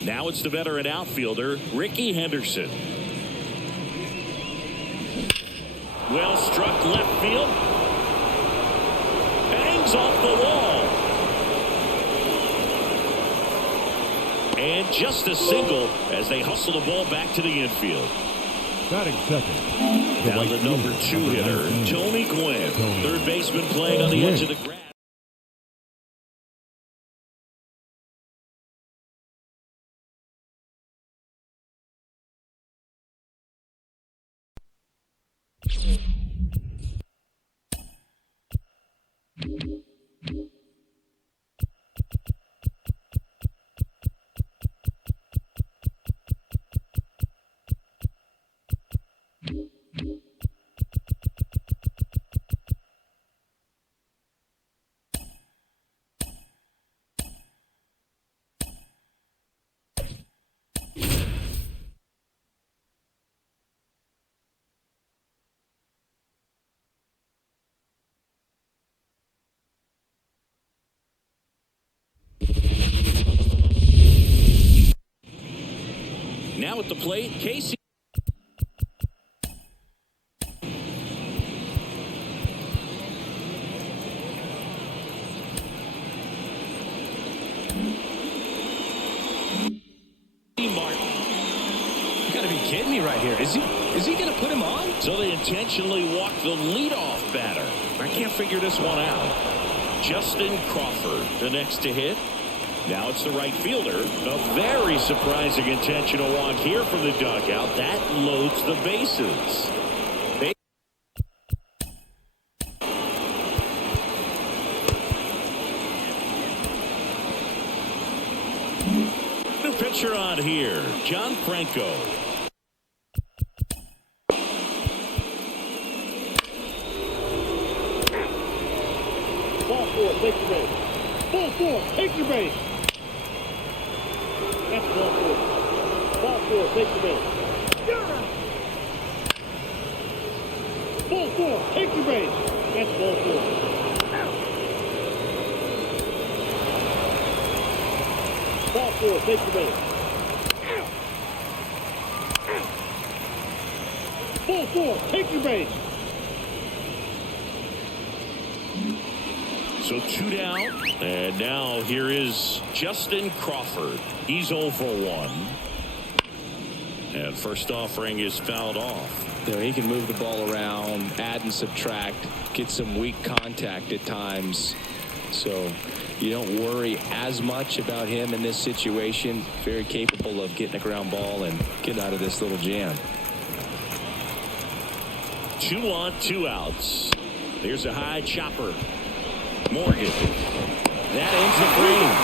Now it's the veteran outfielder, Ricky Henderson. Well struck left field. Hangs off the wall. And just a single as they hustle the ball back to the infield. Batting second. Now the number 2 hitter, Tony Gwynn. Third baseman playing on the edge of the grass. Now at the plate, Casey. Martin. You gotta be kidding me right here. Is he gonna put him on? So they intentionally walk the leadoff batter. I can't figure this one out. Justin Crawford, the next to hit. Now it's the right fielder. A very surprising intentional walk here from the dugout. That loads the bases. New pitcher on here, John Franco. Ball 4, take your base. Ball 4, take your base. That's ball 4. Ball 4, take your base. Ball 4, take your base. That's ball 4. Ball 4, take your base. Ball 4, take your base. So 2 down, and now here is Justin Crawford. He's 0 for 1. And first offering is fouled off. You know, he can move the ball around, add and subtract, get some weak contact at times. So you don't worry as much about him in this situation. Very capable of getting a ground ball and getting out of this little jam. 2 on, 2 outs. There's a high chopper. Morgan. That ends the frame.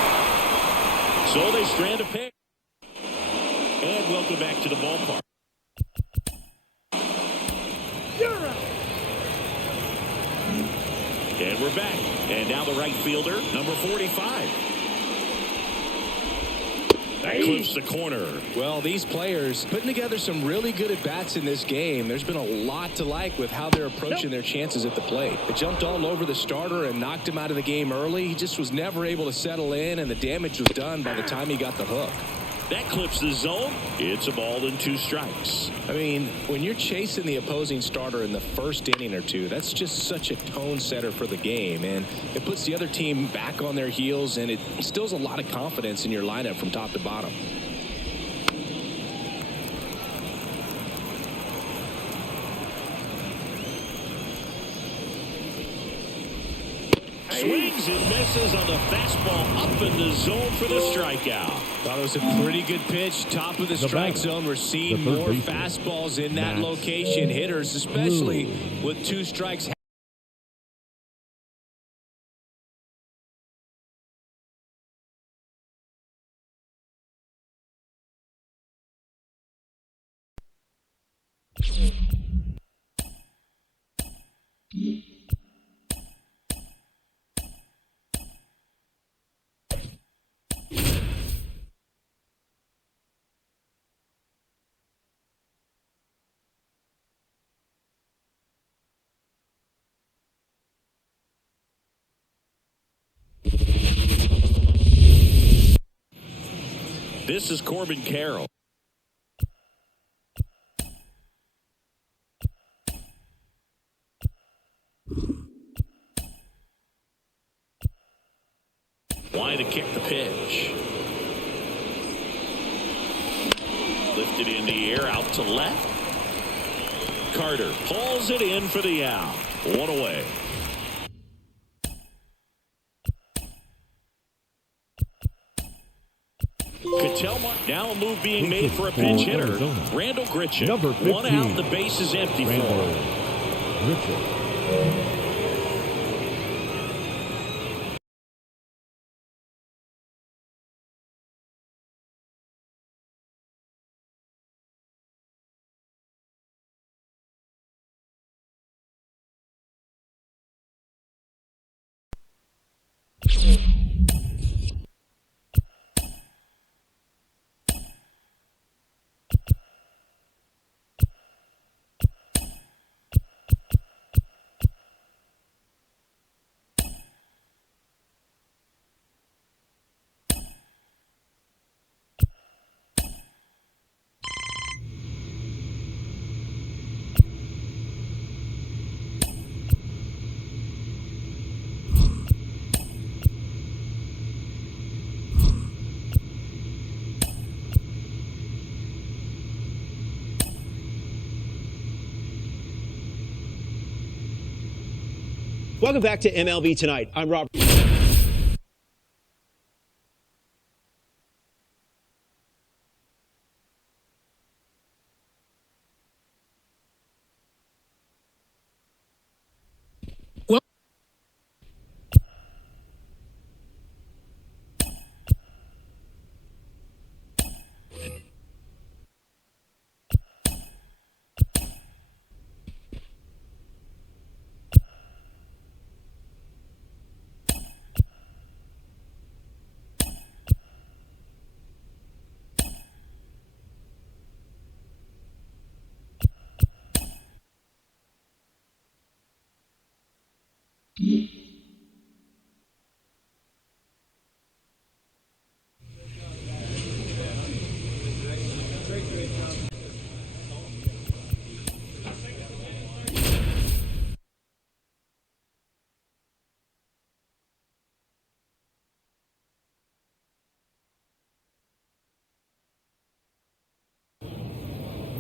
So they strand a pick. And welcome back to the ballpark. And we're back. And now the right fielder, number 45. That clips the corner. Well, these players putting together some really good at-bats in this game. There's been a lot to like with how they're approaching their chances at the plate. They jumped all over the starter and knocked him out of the game early. He just was never able to settle in, and the damage was done by the time he got the hook. That clips the zone. It's a ball and 2 strikes. I mean, when you're chasing the opposing starter in the first inning or two, that's just such a tone setter for the game, and it puts the other team back on their heels, and it instills a lot of confidence in your lineup from top to bottom. Swings and misses on the fastball up in the zone for the strikeout. Thought it was a pretty good pitch. Top of the strike zone. We're seeing more fastballs in that location. Hitters, especially with 2 strikes. This is Corbin Carroll. Why to kick the pitch. Lifted in the air, out to left. Carter pulls it in for the out. One away. Now a move being made for a pinch hitter. Randall Gritchen. Number 15. One out, the base is empty for him. Gritchen. Welcome back to MLB Tonight. I'm Robert.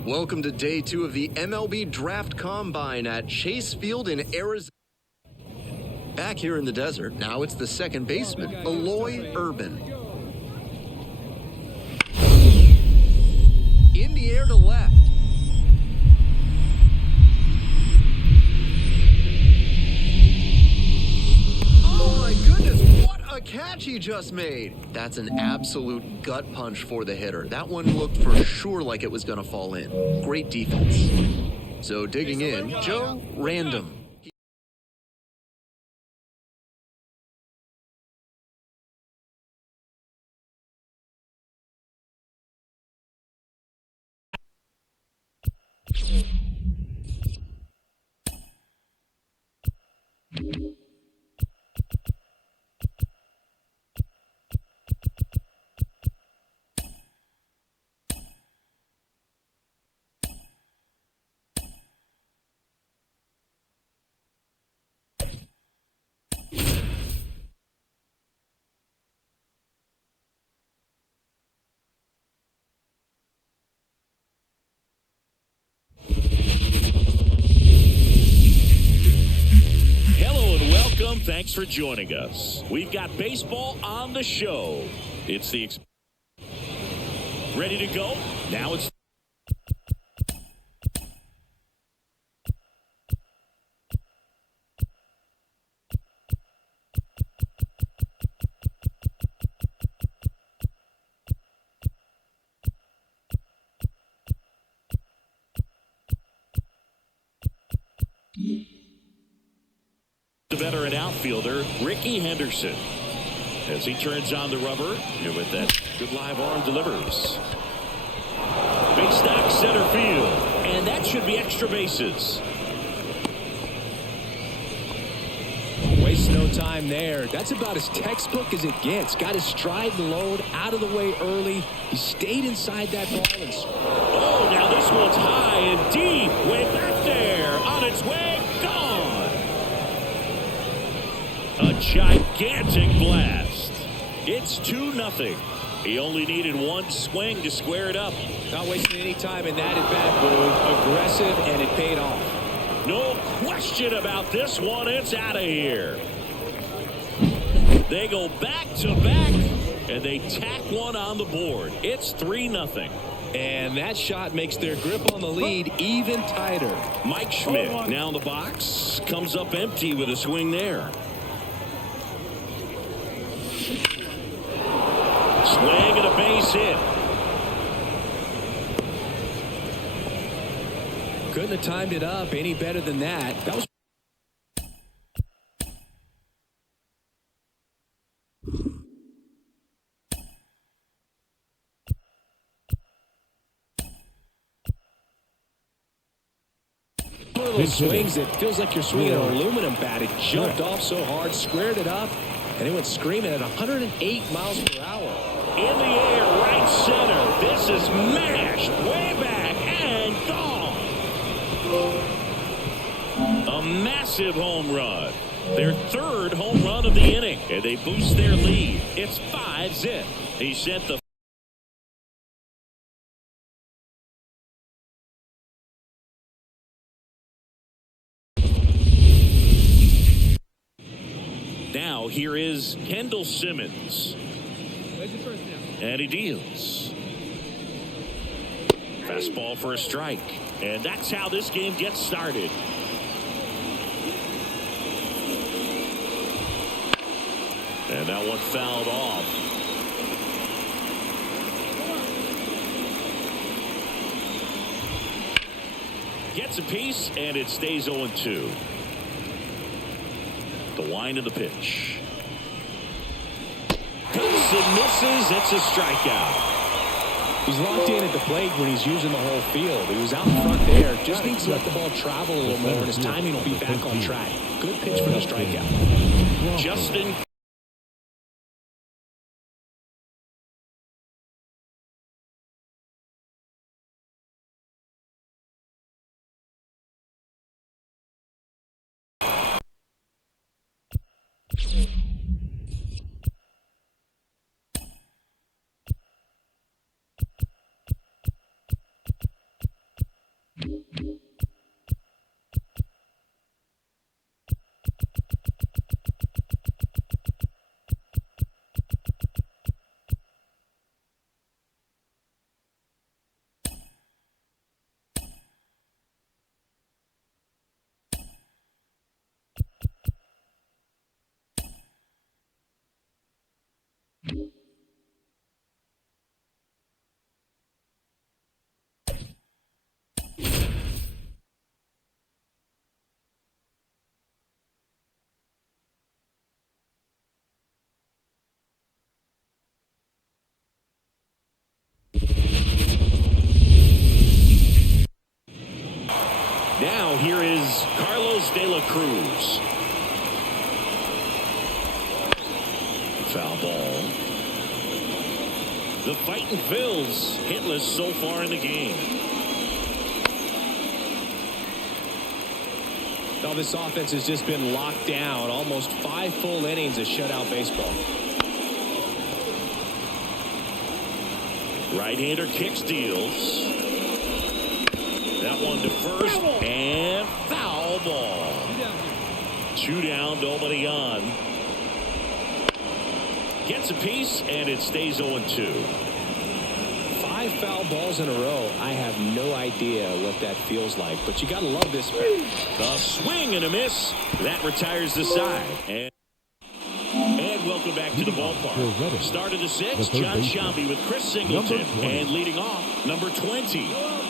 Welcome to day 2 of the MLB Draft Combine at Chase Field in Arizona. Back here in the desert, now it's the second baseman, Eloy Urban. In the air to left. Oh my goodness, what a catch he just made. That's an absolute gut punch for the hitter. That one looked for sure like it was going to fall in. Great defense. So digging in, Joe Random. Thanks for joining us. We've got baseball on the show. It's the ready to go. Now it's the veteran outfielder, Ricky Henderson. As he turns on the rubber, and with that good live arm delivers. Big stack center field. And that should be extra bases. Waste no time there. That's about as textbook as it gets. Got his stride and load out of the way early. He stayed inside that ball. And oh, now this one's high and deep. Way back there. On its way. Gone. A gigantic blast. It's 2-0. He only needed one swing to square it up. Not wasting any time in that at-bat move. Aggressive, and it paid off. No question about this one. It's out of here. They go back-to-back, and they tack one on the board. It's 3-0. And that shot makes their grip on the lead even tighter. Mike Schmidt now in the box. Comes up empty with a swing there. Swing and a base hit. Couldn't have timed it up any better than that. That was one of those swings that feels like you're swinging an aluminum bat. It jumped off so hard, squared it up, and it went screaming at 108 miles per hour. In the air, right center. This is mashed way back and gone. A massive home run. Their third home run of the inning. And they boost their lead. It's 5-0. He sent the Now here is Kendall Simmons. And he deals. Fastball for a strike. And that's how this game gets started. And that one fouled off. Gets a piece, and it stays 0-2. The wind of the pitch. Hits and misses. It's a strikeout. He's locked in at the plate when he's using the whole field. He was out in front there. Just needs to let the ball travel a little more, and his timing will be back on track. Good pitch for the strikeout. Justin. Now here is Carlos De La Cruz. Foul ball. The fighting Phils hitless so far in the game. Now this offense has just been locked down. Almost 5 full innings of shutout baseball. Right-hander kicks, deals. That one to first, and foul ball. 2 down, nobody on. Gets a piece, and it stays 0-2. 5 foul balls in a row. I have no idea what that feels like, but you got to love this. A swing and a miss. That retires the side. And welcome back to the ballpark. Start of the 6th, John Shambi with Chris Singleton. And leading off, number 20.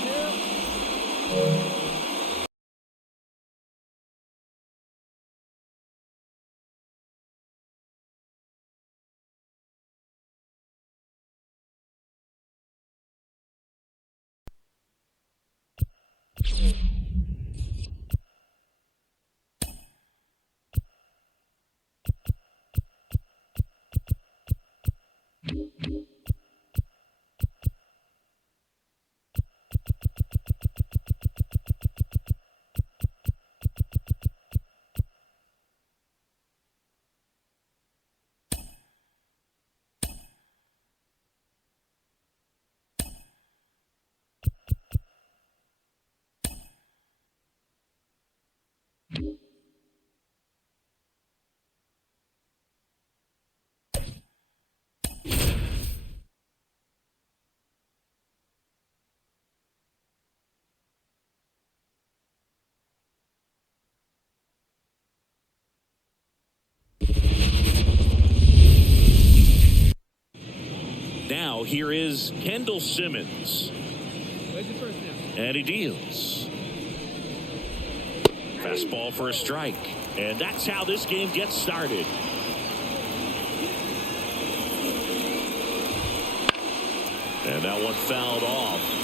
here is Kendall Simmons. Where's the first now? And he deals. Fastball for a strike. And that's how this game gets started. And that one fouled off.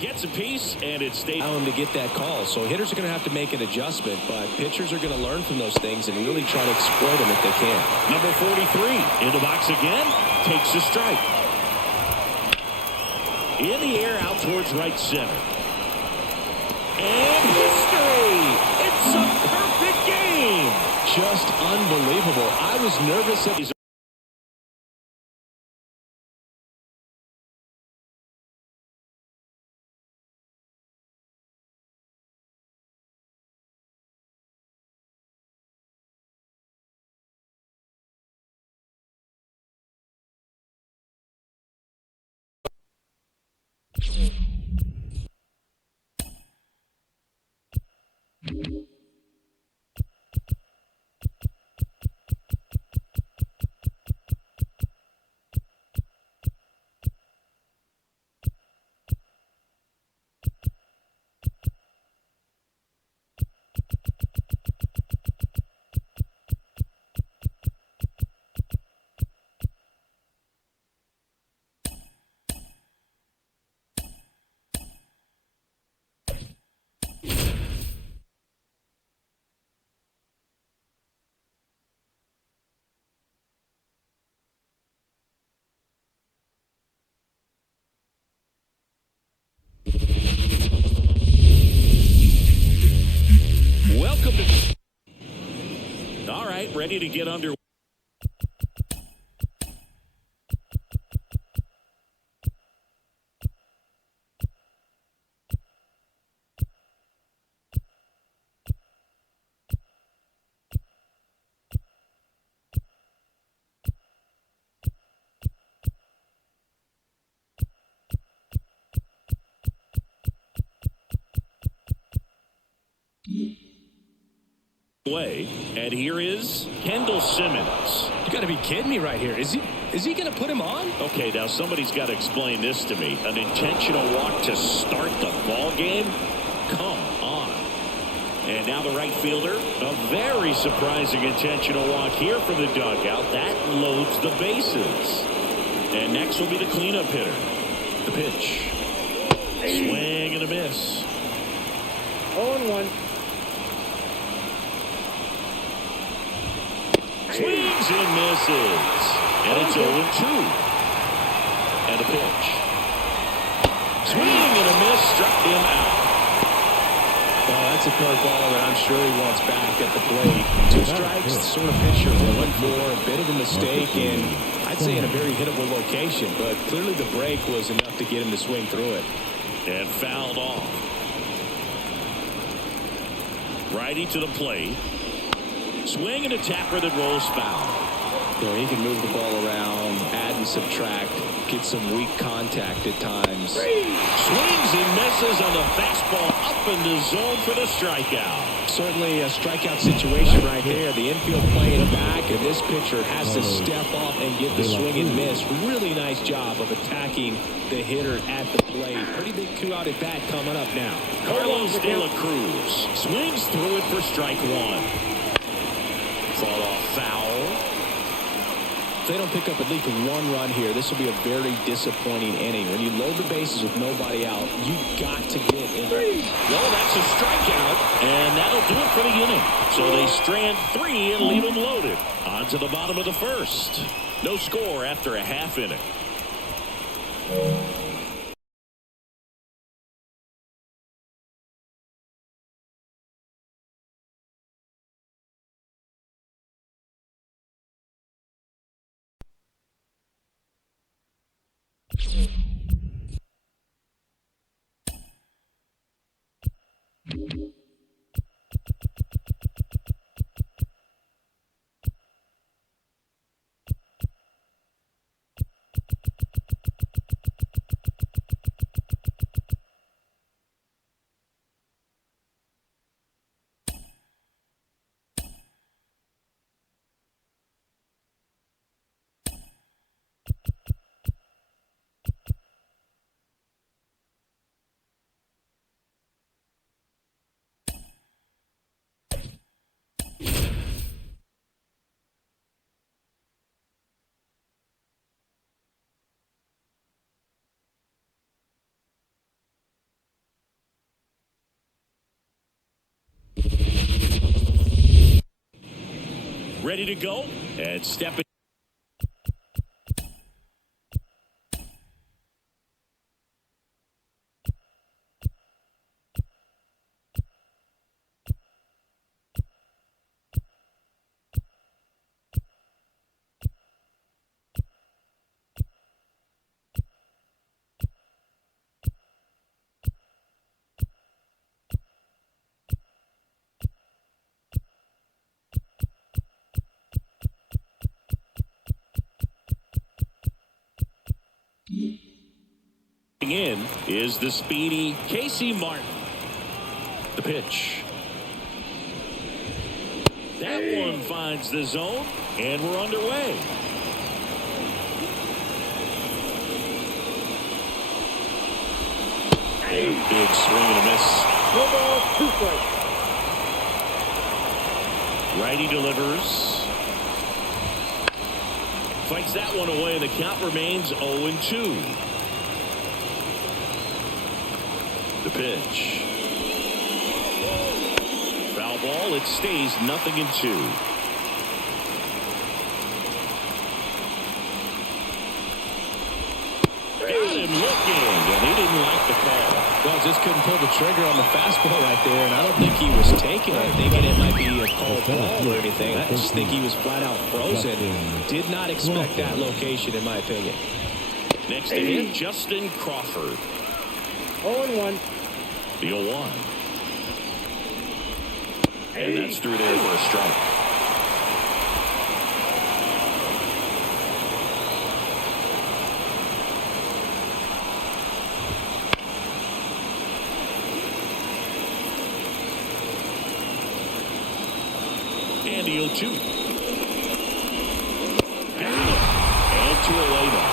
Gets a piece, and it stays. Allow him to get that call. So hitters are going to have to make an adjustment, but pitchers are going to learn from those things and really try to exploit them if they can. Number 43 in the box again, takes a strike. In the air, out towards right center. And history! It's a perfect game! Just unbelievable. I was nervous that he's welcome to. All right, ready to get under. Way, and here is Kendall Simmons. You got to be kidding me right here. Is he going to put him on? Okay, now somebody's got to explain this to me. An intentional walk to start the ball game? Come on. And now the right fielder, a very surprising intentional walk here from the dugout. That loads the bases. And next will be the cleanup hitter. The pitch. Swing and a miss. 0-1. Swings and misses. And it's 0-2. And a pitch. Swing and a miss, struck him out. Well, that's a curveball that I'm sure he wants back at the plate. 2 strikes, the sort of pitcher we're looking for, a bit of a mistake, and I'd say in a very hittable location, but clearly the break was enough to get him to swing through it. And fouled off. Righty to the plate. Swing and a tapper that rolls foul. You know, he can move the ball around, add and subtract, get some weak contact at times. Swings and misses on the fastball up in the zone for the strikeout. Certainly a strikeout situation right there. The infield playing back, and this pitcher has to step up and get the swing and miss. Really nice job of attacking the hitter at the plate. Pretty big 2-out at bat coming up now. Carlos De La Cruz swings through it for strike 1. Fall off foul. If they don't pick up at least 1 run here, this will be a very disappointing inning. When you load the bases with nobody out, you got to get in. Well, that's a strikeout, and that'll do it for the inning. So they strand 3 and leave them loaded. On to the bottom of the first. No score after a half inning. ready to go and stepping. In is the speedy Casey Martin. The pitch. That one finds the zone, and we're underway. Big swing and a miss. No ball, 2 strikes. Righty delivers. Fights that one away, and the count remains 0-2. The pitch. Foul ball. It stays 0-2. Got him looking, and he didn't like the call. Well, just couldn't pull the trigger on the fastball right there, and I don't think he was taking it, thinking it might be a called ball or anything. I just think he was flat out frozen. Did not expect that location, in my opinion. Next to him, Justin Crawford. 0-1. The 0-1. And that's through there for a strike. And the 0-2. And to a layup.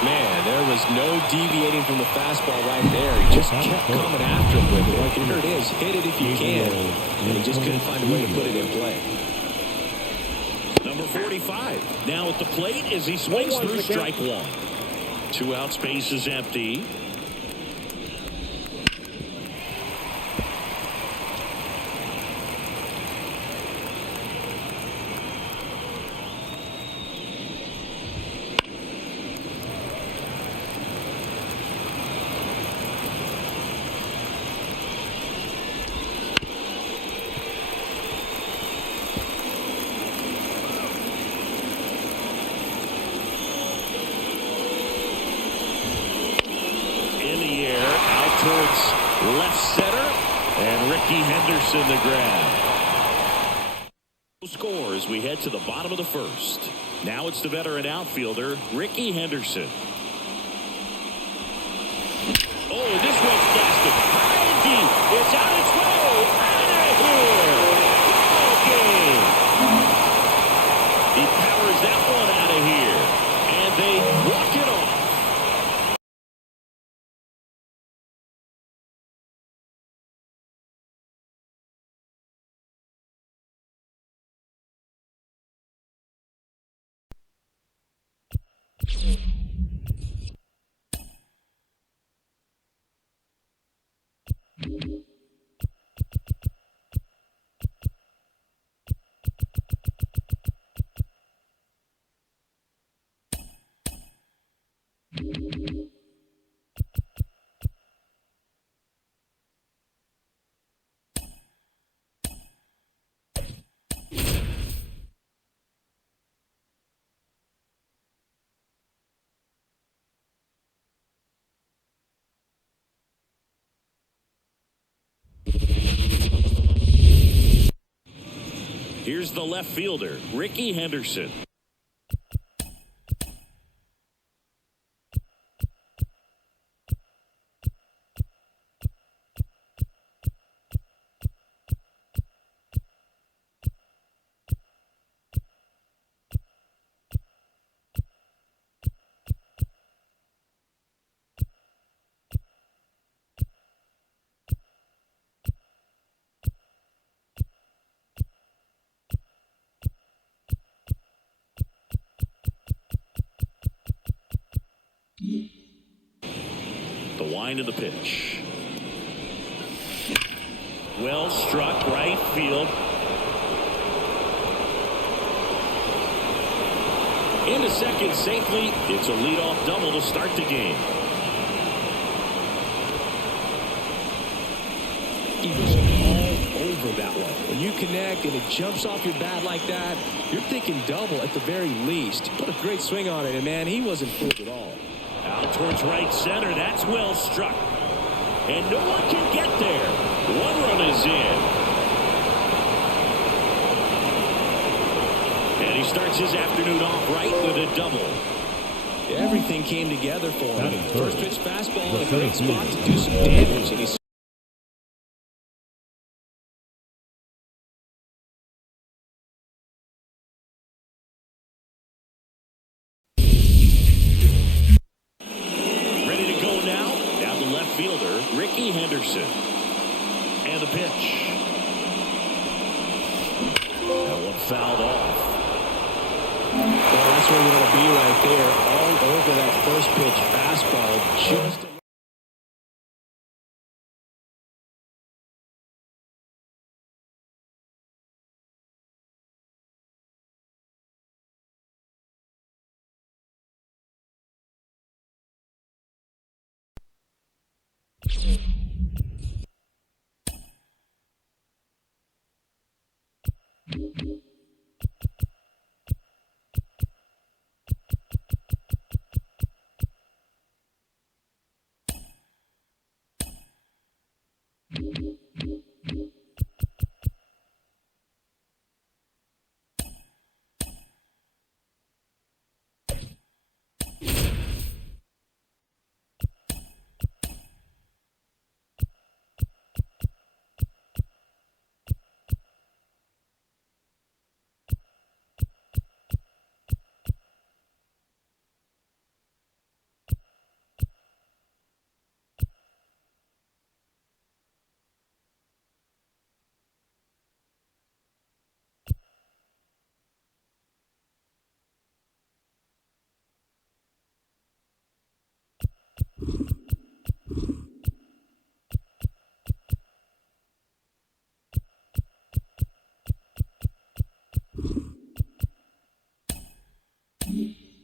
Man, there was no deviating from the fastball right there. He just kept coming after him with it. Here it is. Hit it if you can. And he just couldn't find a way to put it in play. Number 45. Now at the plate as he swings through strike one. 2 outs, base is empty. Towards left center, and Ricky Henderson the grab. Score as we head to the bottom of the first. Now it's the veteran outfielder, Ricky Henderson. Oh, this one's blasted high and deep. It's on its way. Out of here. Ball game. He powers that one out of here, and they walk it off. Here's the left fielder, Ricky Henderson. The wind of the pitch. Well struck, right field. Into second safely. It's a leadoff double to start the game. He was all over that one. When you connect and it jumps off your bat like that, you're thinking double at the very least. Put a great swing on it, and man, he wasn't fooled at all. Out towards right center. That's well struck. And no one can get there. One run is in. And he starts his afternoon off right with a double. Everything came together for him. First pitch fastball in a great spot to do some damage, and he's ready to go now. Down the left fielder, Ricky Henderson. And the pitch. That one fouled off. well, that's where you want to be right there, all over that first pitch fastball. Just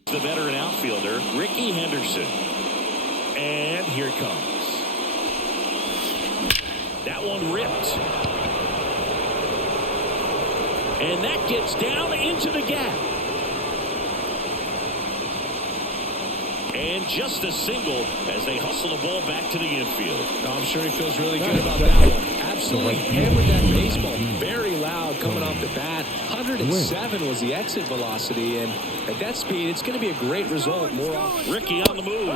The veteran outfielder, Ricky Henderson. And here it comes. That one ripped. And that gets down into the gap. And just a single as they hustle the ball back to the infield. I'm sure he feels really good about that one. Absolutely hammered that baseball very loud coming off the bat. 107 was the exit velocity, and at that speed, it's going to be a great result more often. Ricky on the move.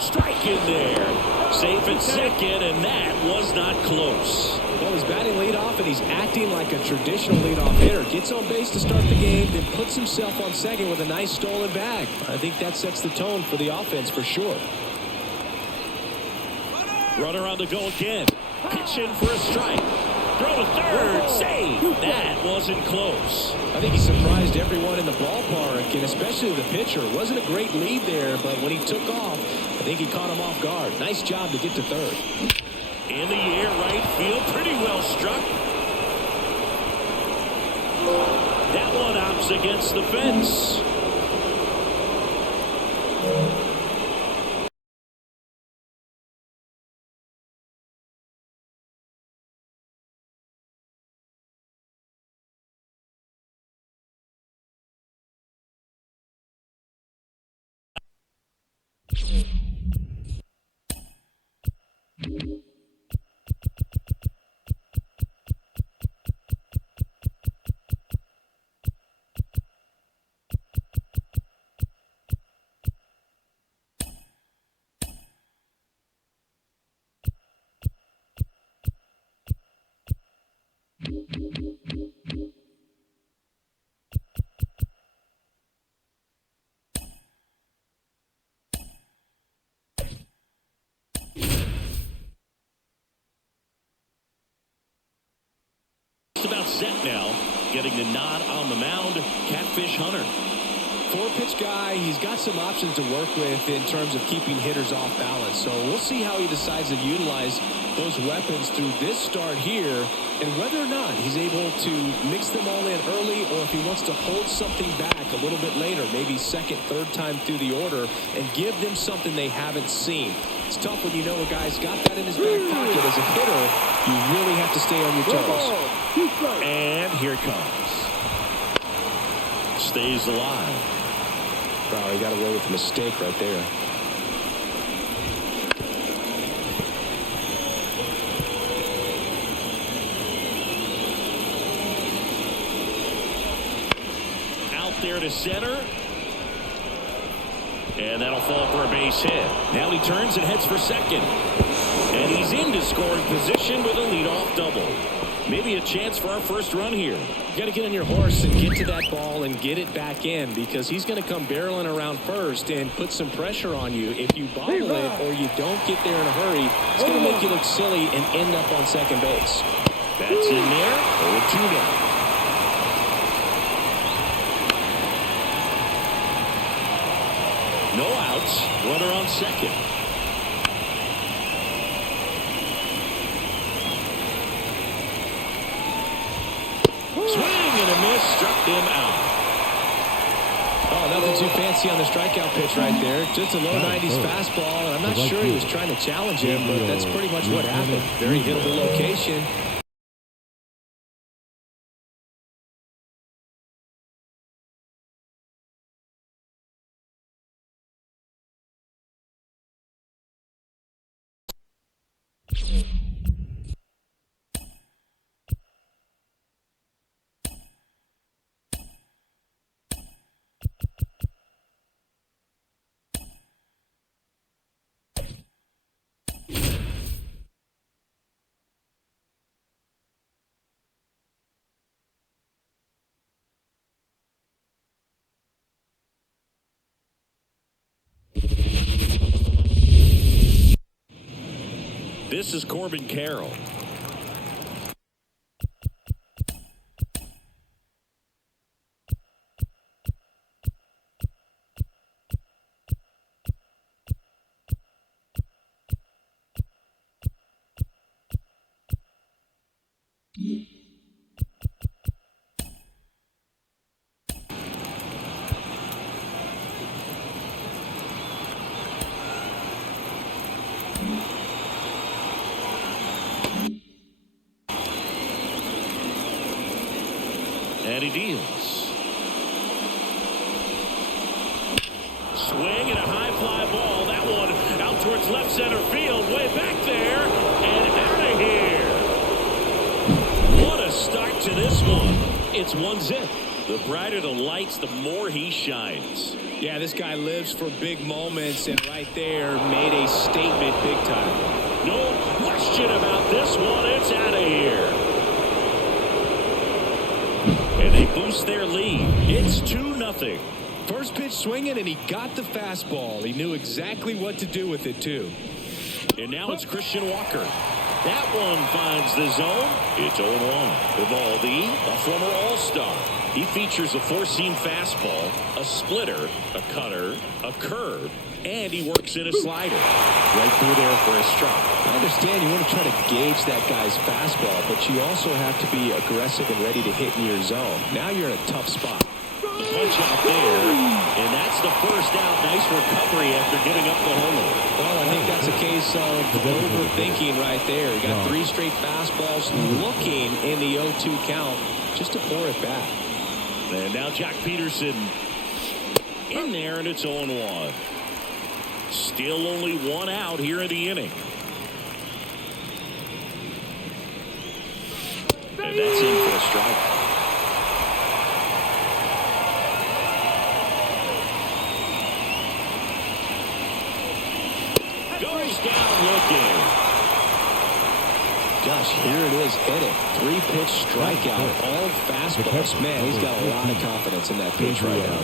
Strike in there. Safe at second, and that was not close. Well, he's batting leadoff, and he's acting like a traditional leadoff hitter. Gets on base to start the game, then puts himself on second with a nice stolen bag. I think that sets the tone for the offense for sure. Runner on the go again. Pitch in for a strike. Throw to third. Save. That wasn't close. I think he surprised everyone in the ballpark, and especially the pitcher. It wasn't a great lead there, but when he took off, I think he caught him off guard. Nice job to get to third. In the air, right field. Pretty well struck. That one opts against the fence. Just about set now, getting the nod on the mound, Catfish Hunter. Four-pitch guy, he's got some options to work with in terms of keeping hitters off balance. So we'll see how he decides to utilize those weapons through this start here, and whether or not he's able to mix them all in early, or if he wants to hold something back a little bit later, maybe second, third time through the order, and give them something they haven't seen. It's tough when you know a guy's got that in his back pocket. As a hitter, you really have to stay on your toes. And here it comes. Stays alive. Wow, he got away with a mistake right there. Out there to center. And that'll fall for a base hit. Now he turns and heads for second. And he's into scoring position with a leadoff double. Maybe a chance for our first run here. You got to get on your horse and get to that ball and get it back in, because he's going to come barreling around first and put some pressure on you. If you bobble it or you don't get there in a hurry, it's going to make you look silly and end up on second base. That's in there. 0-2 down. No outs. Runner on second. Swing and a miss, struck him out. Oh, nothing too fancy on the strikeout pitch right there. Just a low 90s fastball, and I'm not sure he was trying to challenge him, but that's pretty much what happened. Very hittable location. This is Corbin Carroll. And he deals. Swing and a high fly ball. That one out towards left center field. Way back there. And out of here. What a start to this one. It's 1-0. The brighter the lights, the more he shines. Yeah, this guy lives for big moments, and right there made a statement big time. No question about this one. It's out of here. And they boost their lead. It's 2-0. First pitch swinging, and he got the fastball. He knew exactly what to do with it, too. And now it's Christian Walker. That one finds the zone. It's 0-1. Evaldi, a former All-Star. He features a four-seam fastball, a splitter, a cutter, a curve, and he works in a slider. Right through there for a strike. I understand you want to try to gauge that guy's fastball, but you also have to be aggressive and ready to hit in your zone. Now you're in a tough spot. The punch out there, and that's the first out. Nice recovery after giving up the homer. Well, I think that's a case of overthinking right there. He got 3 straight fastballs looking in the 0-2 count just to pour it back. And now Jack Peterson in there, and it's 0-1. Still only 1 out here in the inning. And that's in for a strike. Goes down looking. Gosh, here it is, hit it. 3-pitch strikeout, all fastballs. Man, he's got a lot of confidence in that pitch right now.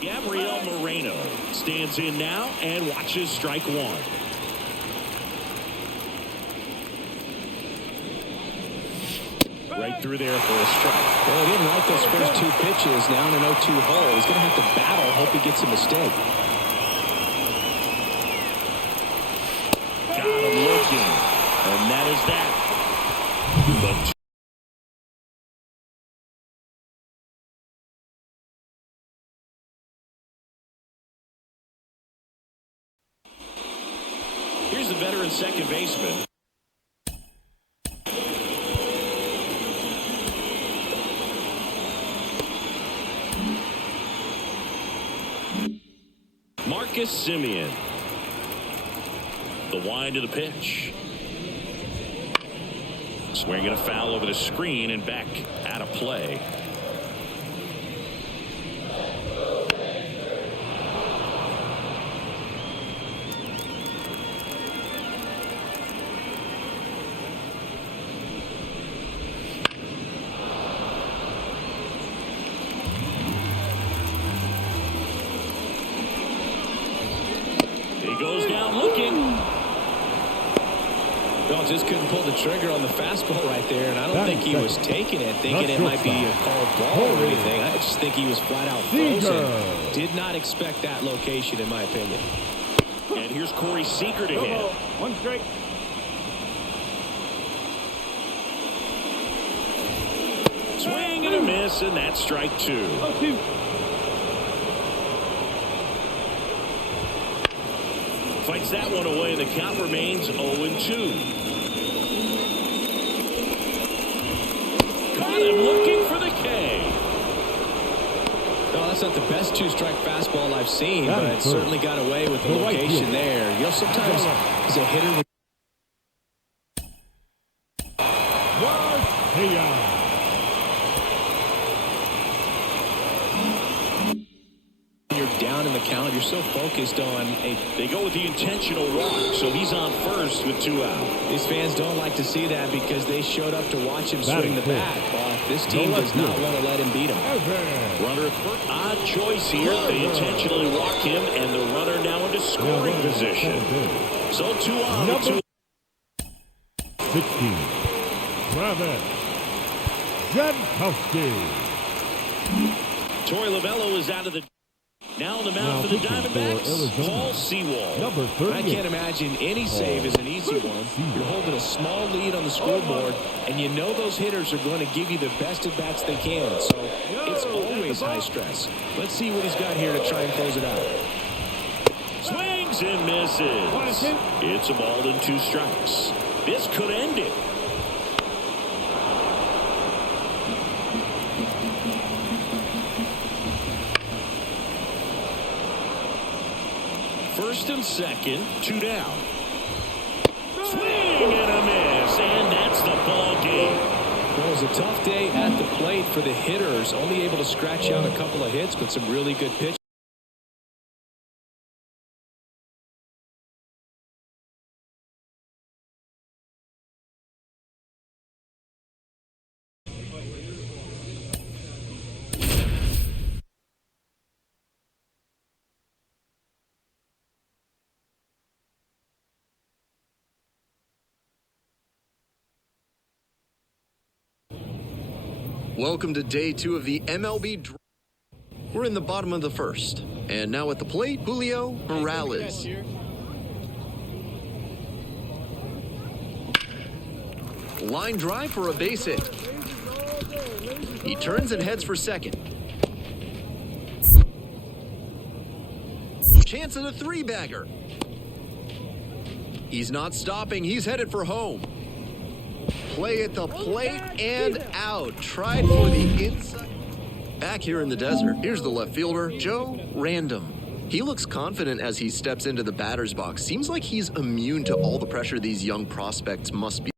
Gabriel Moreno stands in now and watches strike 1. Right through there for a strike. Well, he didn't like those first two pitches. Now in an 0-2 hole. He's going to have to battle. Hope he gets a mistake. Got him looking. And that is that. But here's the veteran second baseman. Marcus Semien. The wind of the pitch. Swinging a foul over the screen and back out of play. He goes down looking. Well, just couldn't pull the trigger on the fastball right there, and I don't think he was taking it, thinking it might be a called ball or anything. I just think he was flat out frozen. Did not expect that location, in my opinion. And here's Corey Seager to hit. One strike. Swing and a miss, and that's strike two. 0-2. Fights that one away. The count remains 0-2. Got him looking for the K. No, that's not the best two-strike fastball I've seen, but it certainly got away with the location there. You know, sometimes as a hitter, you're down in the count, you're so focused on They go with the intentional walk, so he's on first with 2 out. these fans don't like to see that because they showed up to watch him swing the bat. This team does not want to let him beat him. Runner at first. Odd choice here. They intentionally walk him, and the runner now into scoring position. So 2 out. 16. Travis Jankowski. Torey Lovello is out of the. Now on the mound for the Diamondbacks, Paul Sewald. Number 38. I can't imagine any save is an easy one. You're holding a small lead on the scoreboard, and you know those hitters are going to give you the best at-bats they can. So it's always high stress. Let's see what he's got here to try and close it out. Swings and misses. It's a ball and 2 strikes. This could end it. First and second, 2 down. Swing and a miss, and that's the ball game. Well, it was a tough day at the plate for the hitters. Only able to scratch out a couple of hits, but some really good pitches. Welcome to day 2 of the MLB Draw. We're in the bottom of the first. And now at the plate, Julio Morales. Line drive for a base hit. He turns and heads for second. Chance at a 3-bagger. He's not stopping. He's headed for home. Play at the plate and out. Tried for the inside. Back here in the desert, here's the left fielder, Joe Random. He looks confident as he steps into the batter's box. Seems like he's immune to all the pressure these young prospects must be.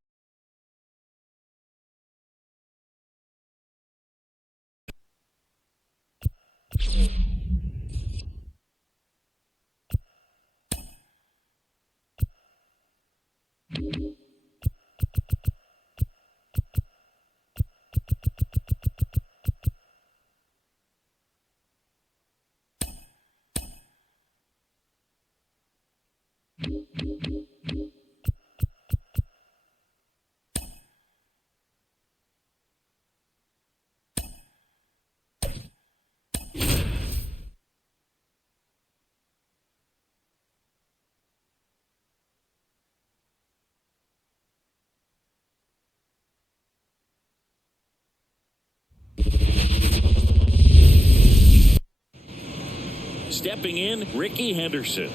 stepping in, Ricky Henderson.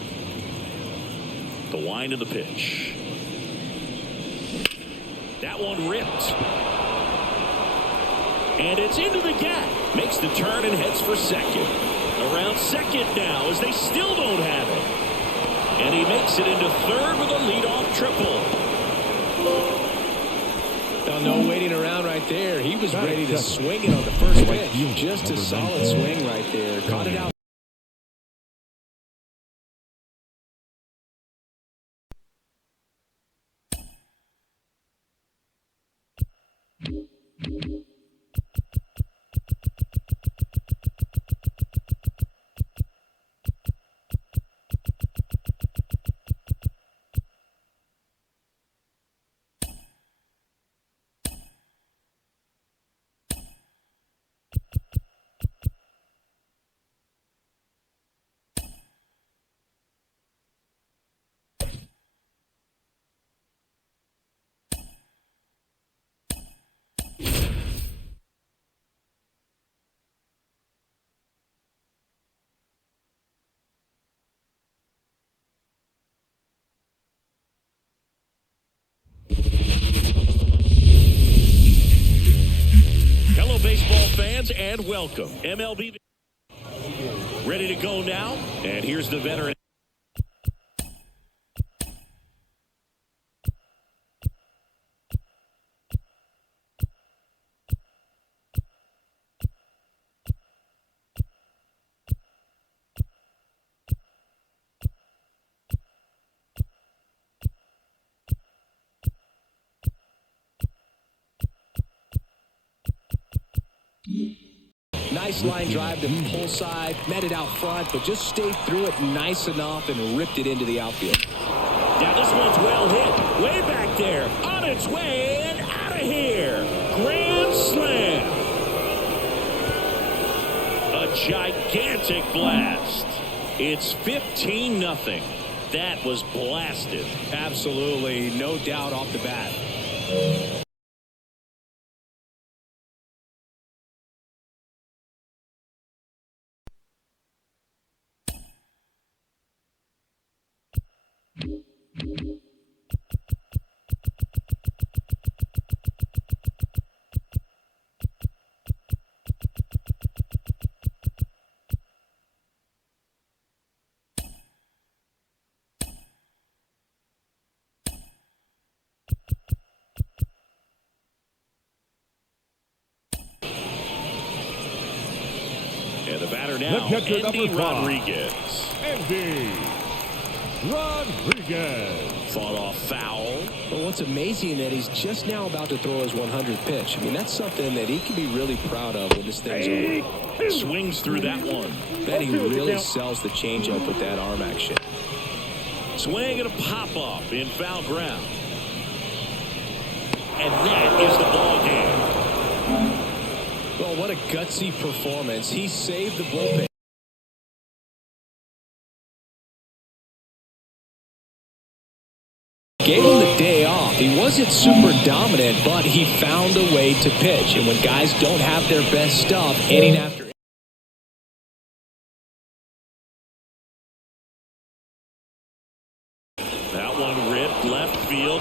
The wind of the pitch. That one ripped. And it's into the gap. Makes the turn and heads for second. Around second now as they still don't have it. And he makes it into third with a leadoff triple. Now, no waiting around right there. He was ready to swing it on the first pitch. Just a solid swing right there. Caught it out. Hello, baseball fans, and welcome. MLB ready to go now, and here's the veteran. Nice line drive to the pull side, met it out front, but just stayed through it nice enough and ripped it into the outfield. Now this one's well hit. Way back there. On its way and out of here. Grand slam. A gigantic blast. It's 15-0. That was blasted. Absolutely, no doubt off the bat. And the batter now, catcher, Andy number 5. Rodriguez. Andy Rodriguez. Fought off foul. But what's amazing that he's just now about to throw his 100th pitch. I mean, that's something that he can be really proud of when this thing's over. Swings through that one. Bet he really sells the changeup with that arm action. Swing and a pop-up in foul ground. And that is the ball game. Well, what a gutsy performance. He saved the bullpen. Gave him the day off. He wasn't super dominant, but he found a way to pitch. And when guys don't have their best stuff, inning after that one ripped left field.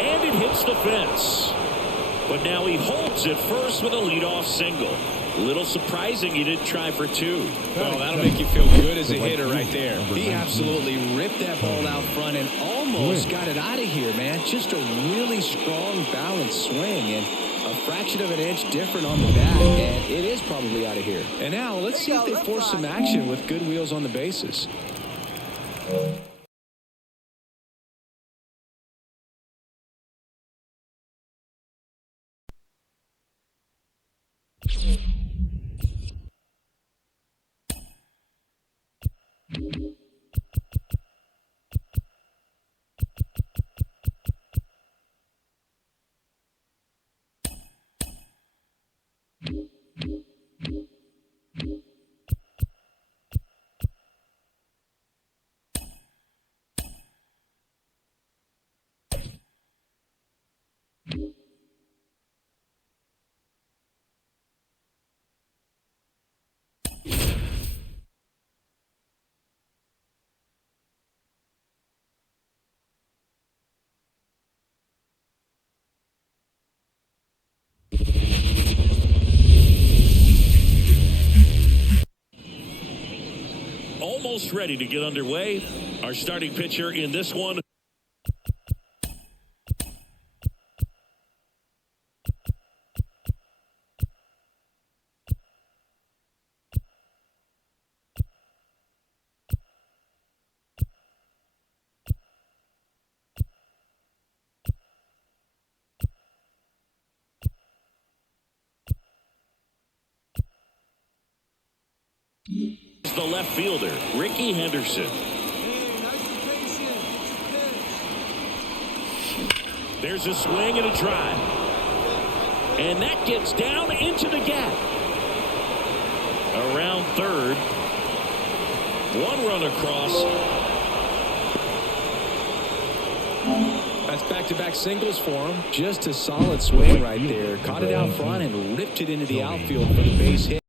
And it hits the fence. But now he holds it first with a leadoff single. A little surprising he didn't try for 2. Well, that'll make you feel good as a hitter right there. He absolutely ripped that ball out front and almost got it out of here, man. Just a really strong, balanced swing and a fraction of an inch different on the bat, and it is probably out of here. And now let's see if they force some action with good wheels on the bases. almost ready to get underway. Our starting pitcher in this one. The left fielder, Ricky Henderson. There's a swing and a drive. And that gets down into the gap. Around third. One run across. That's back-to-back singles for him. Just a solid swing right there. Caught it out front and ripped it into the outfield for the base hit.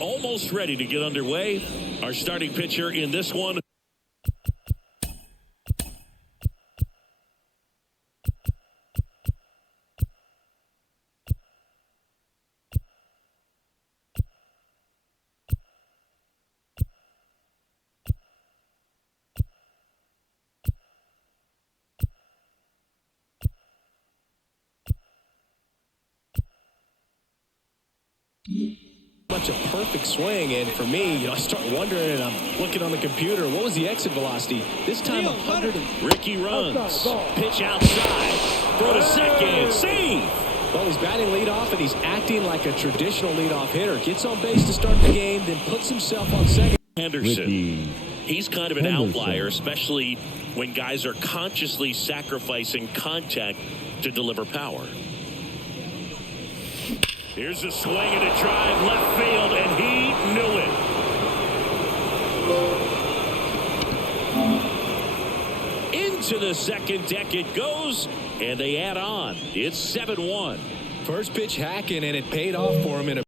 Almost ready to get underway. Our starting pitcher in this one. Much a perfect swing, and for me, I start wondering, and I'm looking on the computer, what was the exit velocity? This time 100. Ricky runs. Pitch outside. Throw to second. Save. Well, he's batting leadoff, and he's acting like a traditional leadoff hitter. Gets on base to start the game, then puts himself on second. Henderson. He's kind of an outlier, especially when guys are consciously sacrificing contact to deliver power. Here's a swing and a drive left field, and he knew it. Into the second deck it goes, and they add on. It's 7-1. First pitch hacking, and it paid off for him in a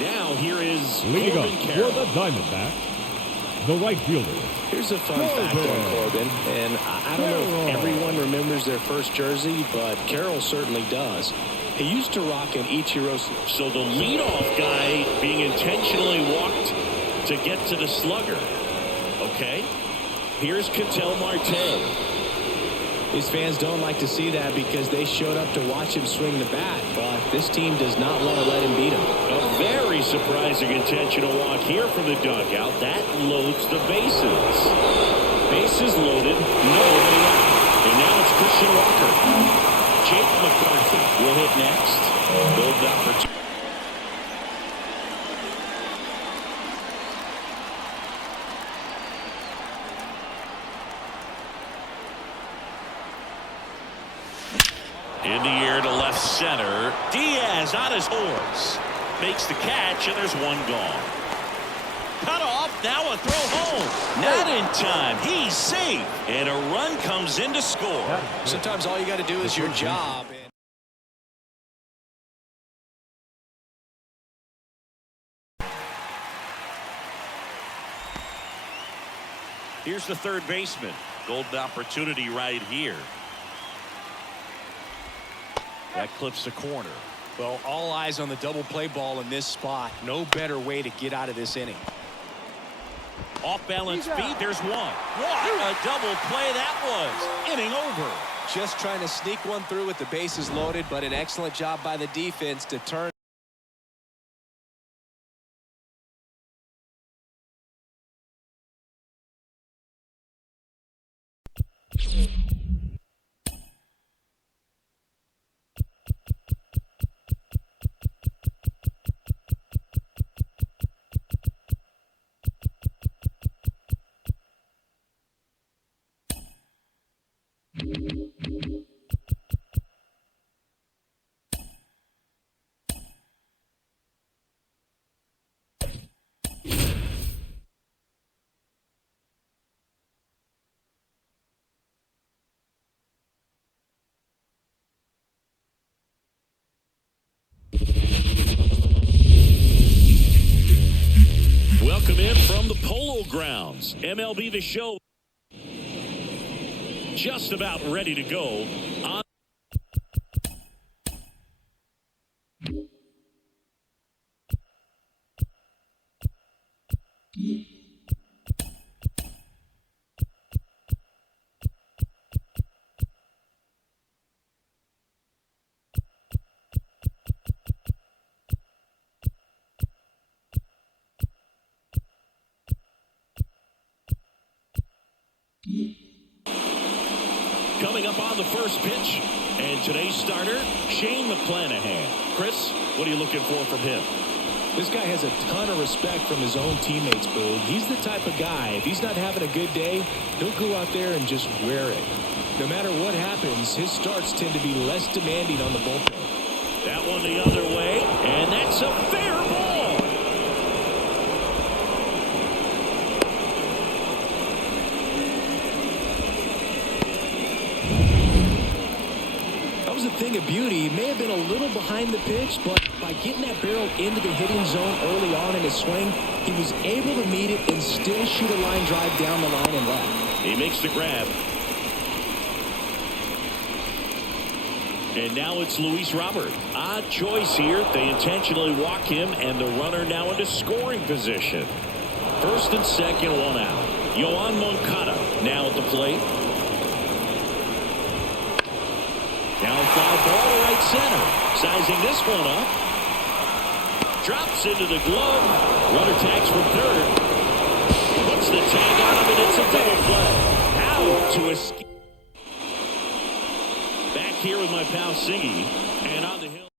Now here is leading up Corbin for Carroll. the Diamondbacks, the right fielder. Here's a fun fact on Corbin, and I don't know if everyone remembers their first jersey, but Carroll certainly does. He used to rock an Ichiro. So the leadoff guy being intentionally walked to get to the slugger. Okay. Here's Ketel Marte. These fans don't like to see that because they showed up to watch him swing the bat, but this team does not want to let him beat him. A very surprising intentional walk here from the dugout. That loads the bases. Bases loaded, nobody out. And now it's Christian Walker. Jake McCarthy will hit next. Golden opportunity. In the air to left center. Diaz on his horse. Makes the catch, and there's one gone. Cut off, now a throw home. Not in time. He's safe. And a run comes in to score. Sometimes all you got to do is your job. Here's the third baseman. Golden opportunity right here. That clips the corner. Well, all eyes on the double play ball in this spot. No better way to get out of this inning. Off balance feet. There's one. What a double play that was. Inning over. Just trying to sneak one through with the bases loaded, but an excellent job by the defense to turn. Welcome in from the Polo Grounds. MLB The Show just about ready to go. Coming up on the first pitch, and today's starter, Shane McClanahan. Chris, what are you looking for from him? This guy has a ton of respect from his own teammates, Boo. He's the type of guy, if he's not having a good day, he'll go out there and just wear it. No matter what happens, his starts tend to be less demanding on the bullpen. That one the other way, and that's a fair ball. That was a thing of beauty. He may have been a little behind the pitch, but by getting that barrel into the hitting zone early on in his swing, he was able to meet it and still shoot a line drive down the line and left. He makes the grab. And now it's Luis Robert. Odd choice here. They intentionally walk him, and the runner now into scoring position. First and second, one out. Yoan Moncada now at the plate. Down fly ball to right center. Sizing this one up. Drops into the glove. Runner tags from third. Puts the tag on him, and it's a double play. How to escape. Back here with my pal Siggy. And on the hill.